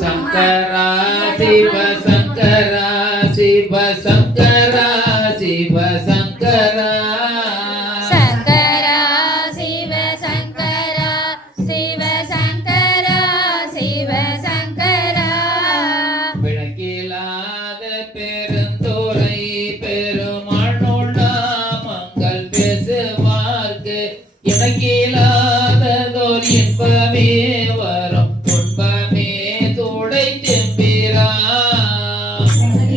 சங்கரா சிவ சங்கரா சிவ சங்கரா சிவ சங்கரா சங்கரா சிவ சங்கரா சிவ சங்கரா சிவ சங்கரா விளக்கிலாத பெருந்துரை பெருமானுள்ளா மங்கள் பேசுவார்க்கு இணக்கிலாததோர் இன்பமே வரும் துன்பமே துடை செம்பிரா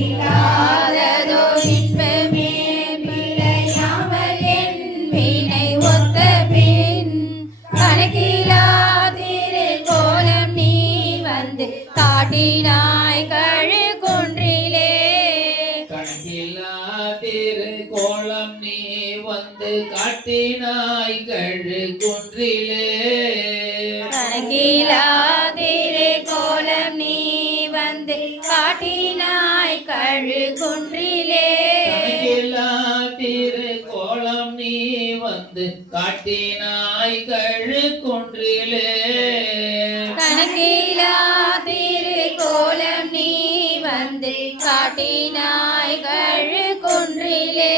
இல்லாததோர் இன்பமே பிழையாமல் என் வினை ஒத்த பின் கணக்கிலாதிரு கோலம் நீ வந்து காட்டினாய் கழு குன்றிலே கணக்கில்லா திருக்கோலம் நீ வந்து காட்டினாய் கழு குன்றிலே கணக்கிலாதிரு கோலம் நீ வந்து காட்டினாய் கழு குன்றிலே கணக்கில்லா திருக்கோலம் நீ வந்து காட்டினாய் கழு குன்றிலே கணக்கிலா திருக்கோலம் நீ வந்து காட்டினாய் கழு குன்றிலே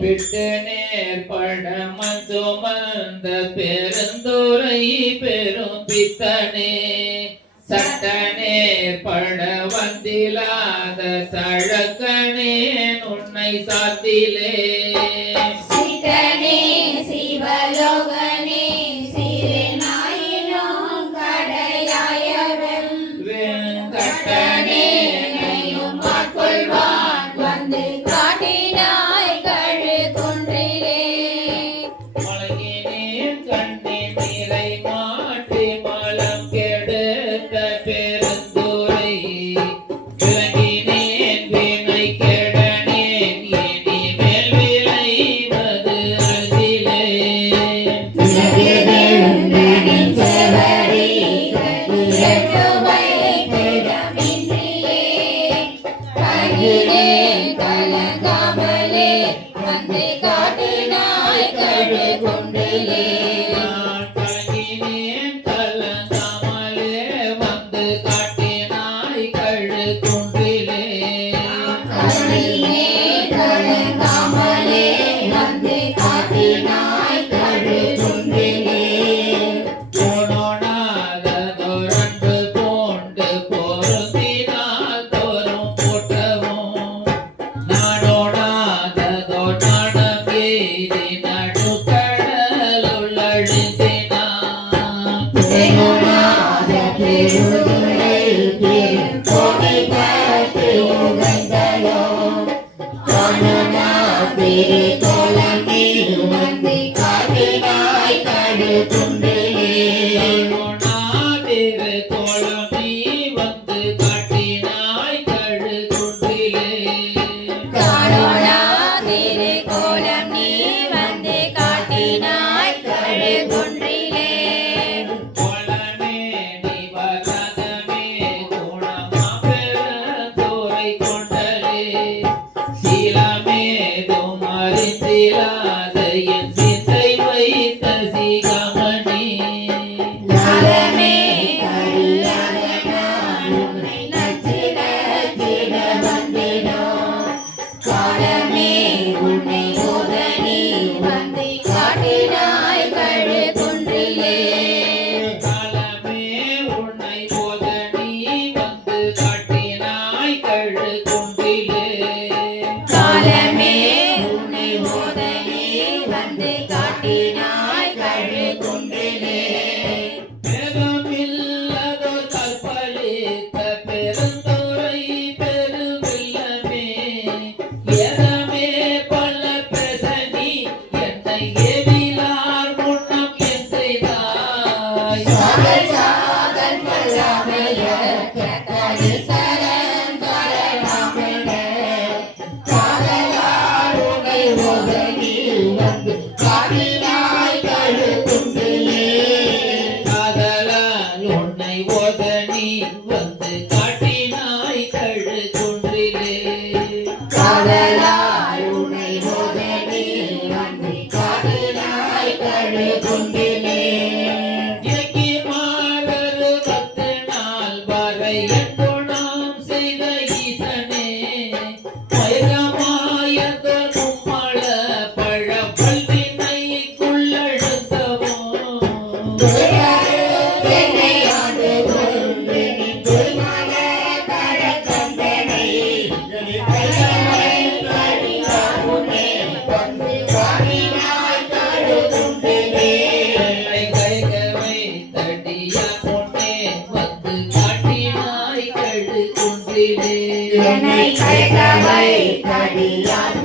விட்டு நேர்பட மந்துமந்த பெருந்துரை பெரும் பித்தனே சட்ட நேர்பட வந்திலாத சழக்கனே உன்னை சாத்திலே சித்தனே சிவலோகனே சிறுநாயினும் கடையாயவன் வெங்கடனே நையும் ஆட்கொள்வான் வந்து காட்டினாய் கழு குன்றிலே மலகினேன் கண்ணே நீரை மாற்றி மலம் கெடுத்த பெருந்துரை விளங்கினேன் வினை கெடனேன் இனி மேல் விளைவது அழிலே செவரி கட்டியட்டுவை திடமின்றியே கங்கினேன் கலங்காமலே வந்து காட்டினாய் கழு குன்றிலே நான் கலங்கினேன் கலங்காமலே வந்து காட்டினாய் கழு குன்றிலே கங்கினேன் கலங்காமலே வந்து காட்டினாய் கழு குன்றிலே போனோடாததொரண்டு பூண்டு பொருந்தினால் தோறும் போற்றவும் நாடோடாததோர் நாடம் எய்தி நடுக்கடலுள் அழுந்தினான் பெருமாத பெருதுரை திருக்கோவை பற்றி உகந்தலோ காணுமா திருக்கோலம் நீ வந்து காட்டினாய் கழு குன்றிலே திருக்கோலம் நீ வந்து காட்டினாய் கழு குன்றிலே காணோனா திருக்கோலம் நீ வந்து காட்டினாய் கழு குன்றிலே கோலமே நீ வரதமே குணமா பெருந்துரை கொண்டலே சீலமே துமறிந்திலாத என் சிந்தை வைத்த சிகமணி நலமே அறியாத நான் உன்னை நச்சிட திட வந்தினோ காலமே உன்னை ஓத நீ வந்து காட்டினாய் கழு குன்றிலே காலமே உன்னை போத நீ வந்து காட்டினாய் கழு குன்றிலே காலமே உன்னை ஓத நீ வந்து காட்டினாய் கழு குன்றிலே வேதமில்லதோர் கற்பழித்த பெருந்துரை பெருவெள்ளமே ஏதமே பல பேசனி என்னை ஏவிலார் முன்னம் என் செய்தாய் சாகல் சாகல் பல்லாமைய கத்தரி சரண் சரணாமென காதலால் உன்னை ஓத நீ வந்து காட்டினாய் கழு குன்றிலே காதலால் உன்னை ஓத நீ வந்து காட்டினாய் கழு குன்றிலே காதலால் உன்னை ஓத நீ வந்து காட்டினாய் கழு குன்றிலே இலக்கி மாறரு 10 நாள் வர என் குணம் செய்த ஈசனே மயக்கமாயந்த மும்மள பழ பல்வினை குள்ளெடுத்தவோ என்னை ஆண்டு கொண்டு நீ துய்மல கரத்தந்தனை என் கையமை கடிகாமுனே வந்து வாடினாய் கழுதுண்டிலே கைகவை தடியா பொன்னே வந்து காட்டினாய் கழு குன்றிலே என்னை கைகவை கடியான்